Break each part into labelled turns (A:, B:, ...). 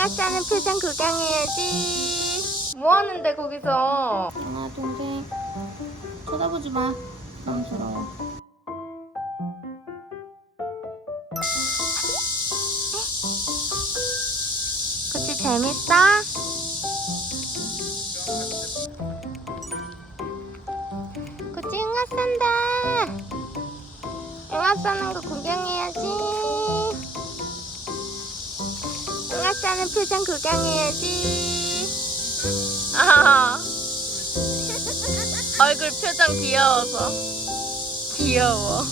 A: 응아싸는 표정 구경해야지. 뭐 하는데 거기서?
B: 영아 동생 쳐다보지 마. 부담스러워.
A: 그치 재밌어? 그치 응아 싼다. 응아 싸는 거 구경해야지. 응아싸는 표정 구경해야지. 아. 얼굴 표정 귀여워서. 귀여워.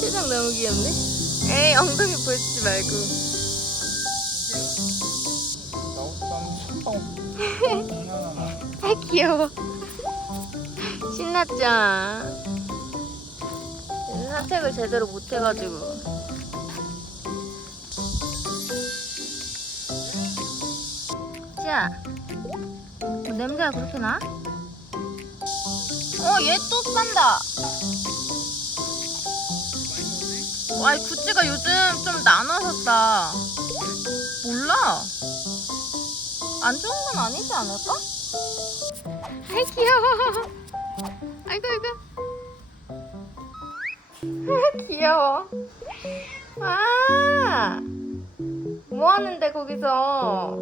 A: 표정 너무 귀엽네. 에이 엉덩이 보여주지 말고. 아 귀여워 신났죠 산책을 제대로 못해가지고 뭐 냄새가 그렇게 나? 어 얘또 싼다 와, 이 구찌가 요즘 좀 나눠서 싸. 몰라. 안 좋은 건 아니지 않을까? 아이 귀여워. 아이고 아이고. 귀여워. 아, 뭐 하는데 거기서?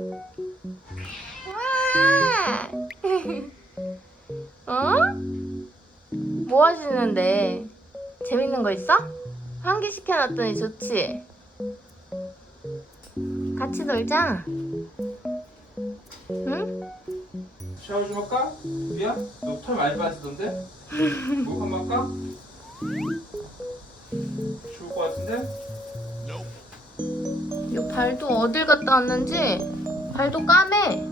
A: 뭐 하시는데? 재밌는 거 있어? 환기 시켜놨더니 좋지? 같이 놀자. 응?
C: 샤워 좀 할까? 미야? 너털 많이 빠지던데? 목 한번 할까? 좋을 것 같은데?
A: 이 발도 어딜 갔다 왔는지 발도 까매.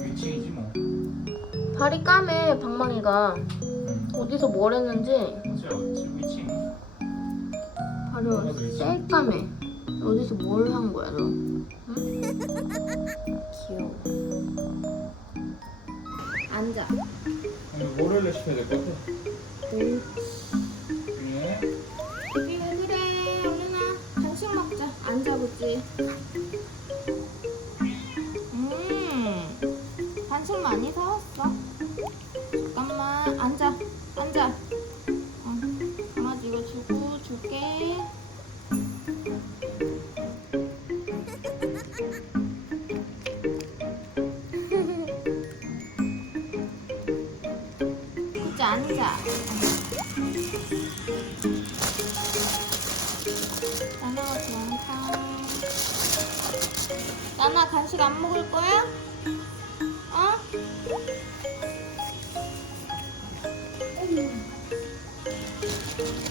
C: 위층이지 뭐
A: 발이 까매 방망이가 어디서 뭘 했는지 발이 쎄까매. 어디서 뭘 한 거야 너? 응? 귀여워. 앉아.
C: 오늘 뭐를 시켜야 될 것 같아?
A: 응.
C: 네
A: 그래 그래 와 간식 먹자 앉아 보지 앉아 나나가 탕. 나나 간식 안 먹을 거야? 어?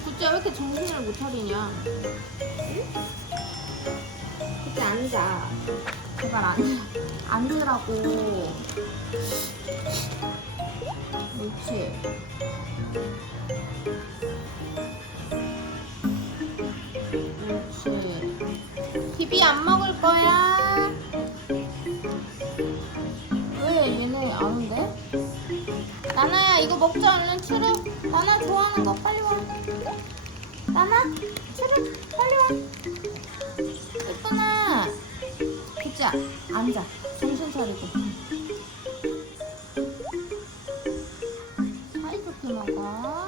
A: 구찌야 왜 이렇게 정신을 못 차리냐? 그치 앉아. 제발 앉아. 앉으라고. 그렇지. 그렇지. 비비 안 먹을 거야. 왜 얘네 안 온대? 나나야 이거 먹자 얼른 추루. 나나 좋아하는 거 빨리 와. 나나 추루 빨리 와. 예쁘나. 그자 앉아. 정신 차리고. 사이좋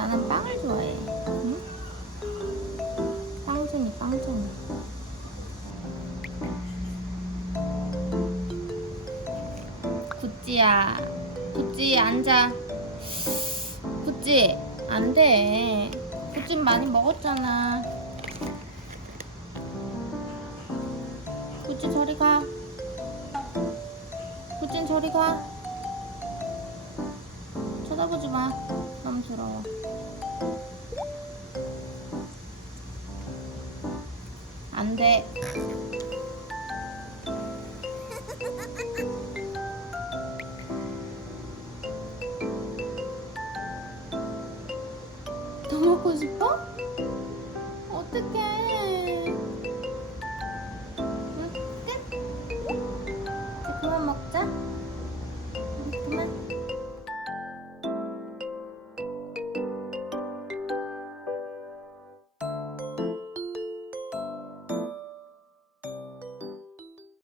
A: 나는 빵을 좋아해. 응? 빵순이, 빵순이. 구찌야, 구찌 앉아. 구찌, 안 돼. 구찌 많이 먹었잖아. 구찌 저리 가. 구찌 저리 가. 쳐다보지 마. 부담스러워. 안 돼. 더 먹고 싶어? 어떡해.